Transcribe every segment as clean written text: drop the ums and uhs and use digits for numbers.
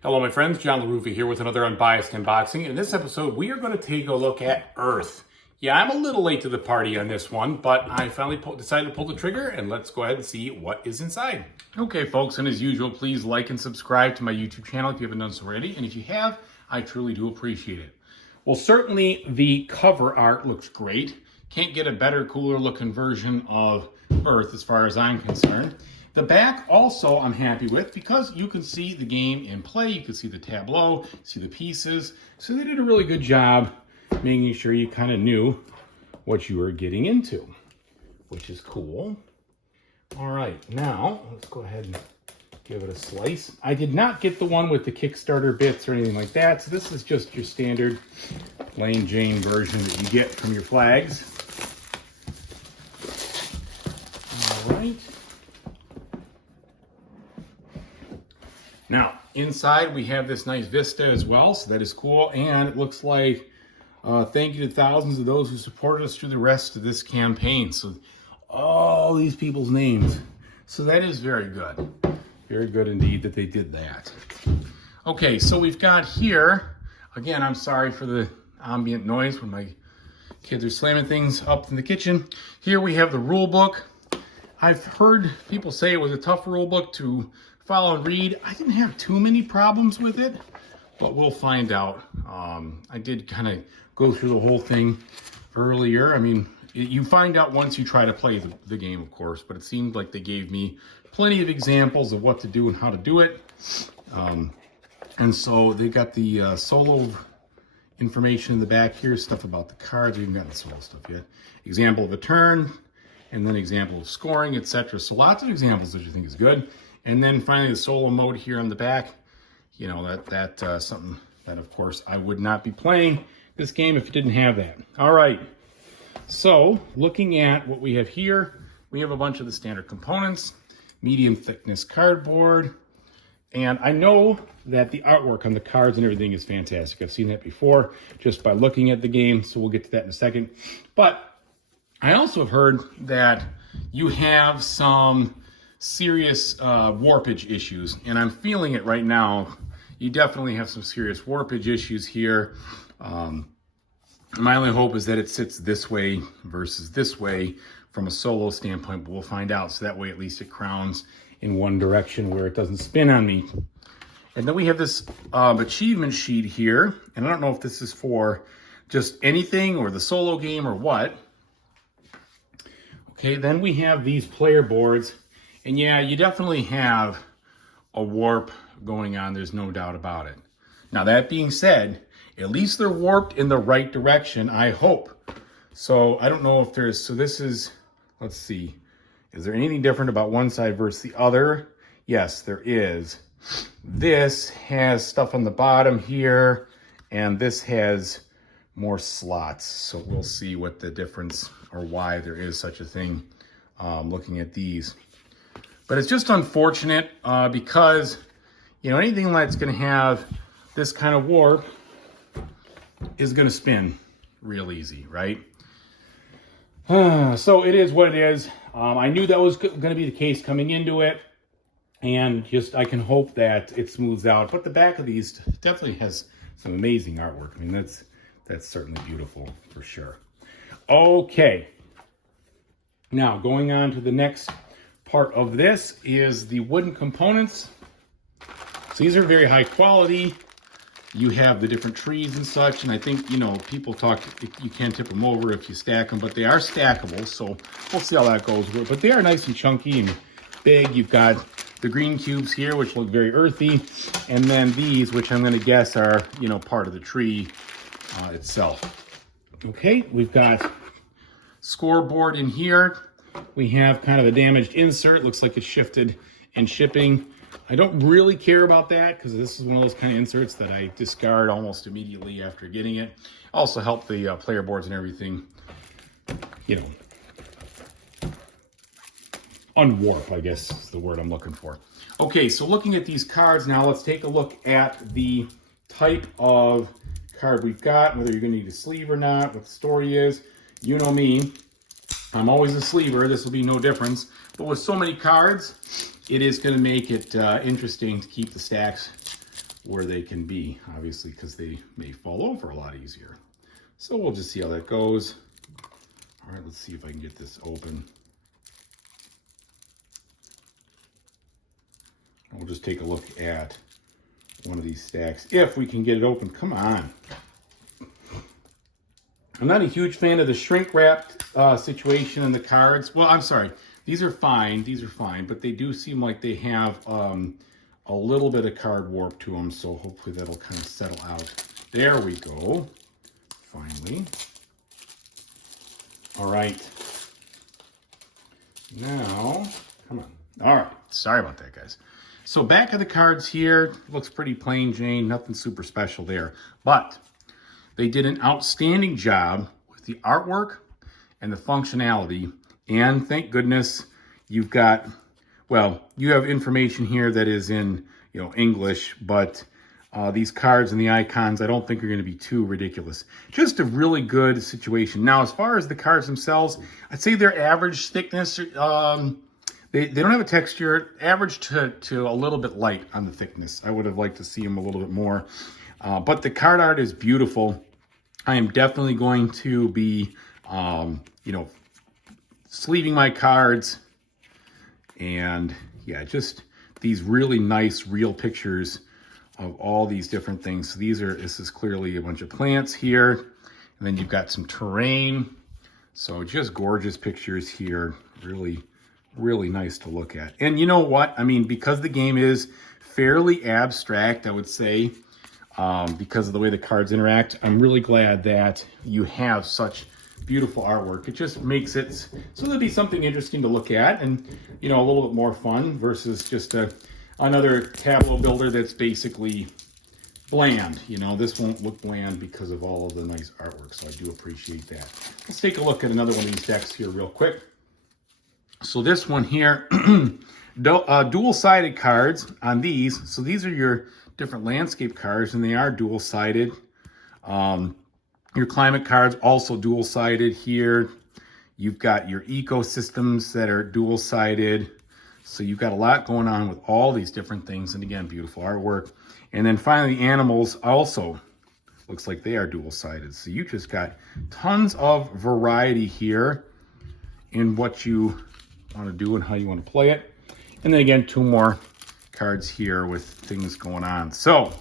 Hello my friends, John LaRuffa here with another Unbiased unboxing. In this episode, we are going to take a look at Earth. Yeah, I'm a little late to the party on this one, but I finally decided to pull the trigger, and let's go ahead and see what is inside. Okay folks, and as usual, please like and subscribe to my YouTube channel if you haven't done so already, and if you have, I truly do appreciate it. Well, certainly the cover art looks great. Can't get a better, cooler looking version of Earth as far as I'm concerned. The back also I'm happy with because you can see the game in play, you can see the tableau, see the pieces. So they did a really good job making sure you kind of knew what you were getting into, which is cool. All right, now let's go ahead and give it a slice. I did not get the one with the Kickstarter bits or anything like that, so this is just your standard plain Jane version that you get from your flags. All right. Now, inside we have this nice vista as well, so that is cool. And it looks like thank you to thousands of those who supported us through the rest of this campaign. So all these people's names. So that is very good. Very good indeed that they did that. Okay, so we've got here, again, I'm sorry for the ambient noise when my kids are slamming things up in the kitchen. Here we have the rule book. I've heard people say it was a tough rule book to follow and read. I didn't have too many problems with it, but we'll find out. I did kind of go through the whole thing earlier. I mean, you find out once you try to play the game, of course, but it seemed like they gave me plenty of examples of what to do and how to do it. And so they got the solo information in the back here, stuff about the cards. We haven't gotten the solo stuff yet. Example of a turn, and then example of scoring, etc. So lots of examples, which I think is good. And then finally the solo mode here on the back. You know, that's something that, of course, I would not be playing this game if it didn't have that. All right. So looking at what we have here, we have a bunch of the standard components, medium thickness cardboard. And I know that the artwork on the cards and everything is fantastic. I've seen that before just by looking at the game. So we'll get to that in a second. But I also have heard that you have some serious warpage issues, and I'm feeling it right now. You definitely have some serious warpage issues here. My only hope is that it sits this way versus this way from a solo standpoint, but we'll find out. So that way at least it crowns in one direction where it doesn't spin on me. And then we have this achievement sheet here, and I don't know if this is for just anything or the solo game or what. Okay, then we have these player boards. And yeah, you definitely have a warp going on. There's no doubt about it. Now, that being said, at least they're warped in the right direction, I hope. So I don't know if there's, so this is, let's see. Is there anything different about one side versus the other? Yes, there is. This has stuff on the bottom here, and this has more slots. So we'll see what the difference or why there is such a thing looking at these. But it's just unfortunate because, you know, anything that's going to have this kind of warp is going to spin real easy, right? So it is what it is. I knew that was going to be the case coming into it, and just I can hope that it smooths out. But the back of these definitely has some amazing artwork. I mean, that's certainly beautiful for sure. Okay. Now, going on to the next part of this is the wooden components. So these are very high quality. You have the different trees and such, and I think, you know, people talk, you can't tip them over if you stack them, but they are stackable, so we'll see how that goes. But they are nice and chunky and big. You've got the green cubes here, which look very earthy, and then these, which I'm going to guess are, you know, part of the tree itself. Okay, we've got scoreboard in here. We have kind of a damaged insert. Looks like it's shifted and shipping. I don't really care about that because this is one of those kind of inserts that I discard almost immediately after getting it. Also help the player boards and everything, you know, unwarp, I guess is the word I'm looking for. Okay, so looking at these cards now, let's take a look at the type of card we've got, whether you're going to need a sleeve or not, what the story is. You know me. I'm always a sleever. This will be no difference. But with so many cards, it is going to make it interesting to keep the stacks where they can be, obviously, because they may fall over a lot easier. So we'll just see how that goes. All right, let's see if I can get this open. We'll just take a look at one of these stacks, if we can get it open. Come on. I'm not a huge fan of the shrink wrapped situation in the cards. Well, I'm sorry. These are fine. These are fine, but they do seem like they have a little bit of card warp to them, so hopefully that'll kind of settle out. There we go. Finally. All right. Now, come on. All right. Sorry about that, guys. So back of the cards here, looks pretty plain Jane, nothing super special there. But they did an outstanding job with the artwork and the functionality. And thank goodness you've got, well, you have information here that is in, you know, English, but these cards and the icons, I don't think are going to be too ridiculous. Just a really good situation. Now, as far as the cards themselves, I'd say they're average thickness. They don't have a texture, average to a little bit light on the thickness. I would have liked to see them a little bit more. But the card art is beautiful. I am definitely going to be, you know, sleeving my cards. And yeah, just these really nice real pictures of all these different things. So this is clearly a bunch of plants here. And then you've got some terrain. So just gorgeous pictures here. Really, really nice to look at. And you know what? I mean, because the game is fairly abstract, I would say, because of the way the cards interact, I'm really glad that you have such beautiful artwork. It just makes it so there'll be something interesting to look at and, you know, a little bit more fun versus just another tableau builder that's basically bland. You know, this won't look bland because of all of the nice artwork, so I do appreciate that. Let's take a look at another one of these decks here real quick. So this one here, dual-sided cards on these. So these are your different landscape cards, and they are dual-sided. Your climate cards also dual-sided here. You've got your ecosystems that are dual-sided. So you've got a lot going on with all these different things. And again, beautiful artwork. And then finally, the animals also looks like they are dual-sided. So you just got tons of variety here in what you want to do and how you want to play it. And then again, two more cards here with things going on. So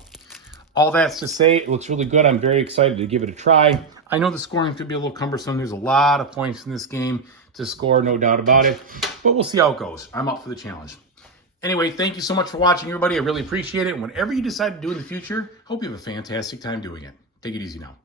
all that's to say, it looks really good. I'm very excited to give it a try. I know the scoring could be a little cumbersome. There's a lot of points in this game to score, no doubt about it. But we'll see how it goes. I'm up for the challenge. Anyway, thank you so much for watching, everybody. I really appreciate it. And whatever you decide to do in the future, hope you have a fantastic time doing it. Take it easy now.